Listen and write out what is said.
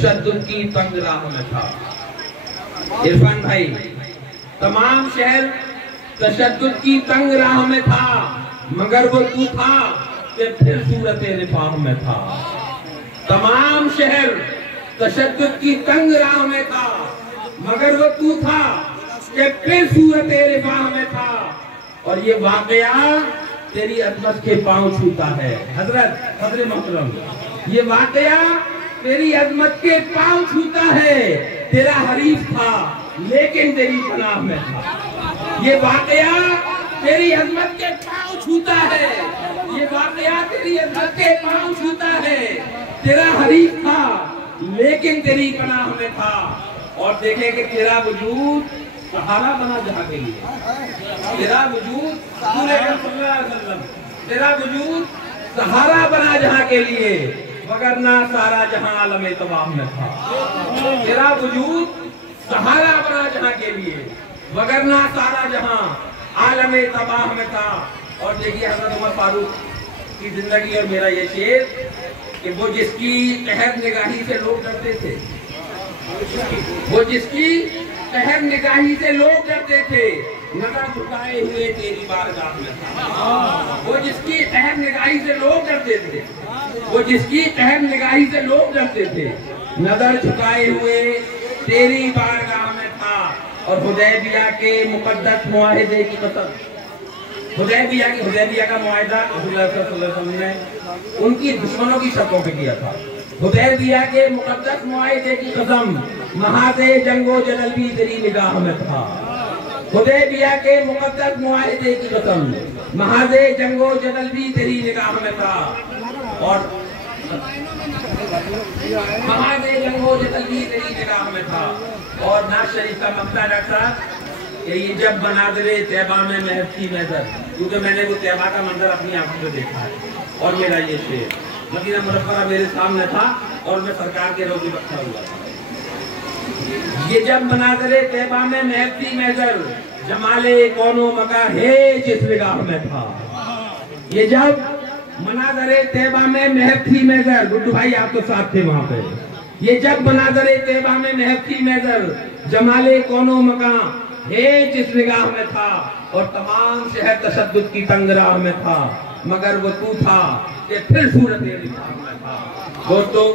तशद्दुद की तंग राह में था। इरफान भाई, तमाम शहर तशद्दुद की तंग राह में था, मगर वो तू था कि फिर सूरत रिफाह में था। तमाम शहर तशद्दुद की तंग राह में था, मगर वो तू था कि फिर सूरत रिफाह में था। और ये वाकया तेरी अजमत के पांव छूता है। हजरत मोहतरम, ये वाकया तेरी अजमत के पांव छूता है। तेरा हरीफ था लेकिन तेरी पनाह में था। ये वाकया तेरी अजमत के पांव छूता है। ये वाकया तेरी अजमत के पांव छूता है। तेरा हरीफ था लेकिन तेरी पनाह में था। और देखे कि तेरा वजूद सहारा बना जहां के लिए। तेरा वजूद तेरा वजूद सहारा बना जहां के लिए, मगर ना सारा जहां आलम तबाह में था। तेरा वजूद सहारा बना जहां के लिए, मगर ना सारा जहां आलम तबाह में था। और देखिए हज़रत उमर फारूक की जिंदगी और मेरा ये शेर कि वो जिसकी तहत निगाही से लोग डरते थे, वो जिसकी तहत निगाही से लोग डरते थे, नजर झुकाए हुए तेरी बारगाह में था। वो जिसकी तहत निगाही से लोग डरते थे, वो जिसकी तहत निगाही से लोग डरते थे, नजर झुकाए हुए तेरी बारगाह में था। और हुदैबिया के मुकद्दस मुआहिदे की कसम, हुदैबिया का मुआहिदा रसूलुल्लाह सल्लल्लाहु अलैहि वसल्लम ने उनकी दुश्मनों की शर्तों पे किया था। हुदैबिया के मुकद्दस मुआहिदे की कसम, महाज़े जंगो जदल भी तेरी निगाह में था। हुदैबिया के मुकद्दस मुआहिदे की कसम, महाज़े जंगो जदल भी तेरी निगाह में था। और महाज़े जंगो जदल भी तेरी निगाह में था। और नाज़ शरीफ का मक्ता डॉक्टर साहब कि ये जब मनाज़िरे तैबा में महब थी नजर, क्योंकि मैंने वो तैबा का मंजर अपनी आंखों से देखा है। और मेरा ये शेर मदीना मुनव्वरा मेरे सामने था और मैं सरकार के रोज़े बैठा हुआ था। ये जब मनाज़िरे तैबा में महब थी नजर, जमाले कौनो मका है जिस निगाह में था। ये जब मनाज़िरे तैबा में महब थी नजर, गुड्डू भाई आप तो साथ थे वहां पे। ये जब मनाज़िरे तैबा में महब थी नजर, जमाले कौनो मका है जिस निगाह में था। और तमाम शहर तशद्दुद की तंग राह में था, मगर वो तू था कि फिर सूरत रिफाह में था। दोस्तों,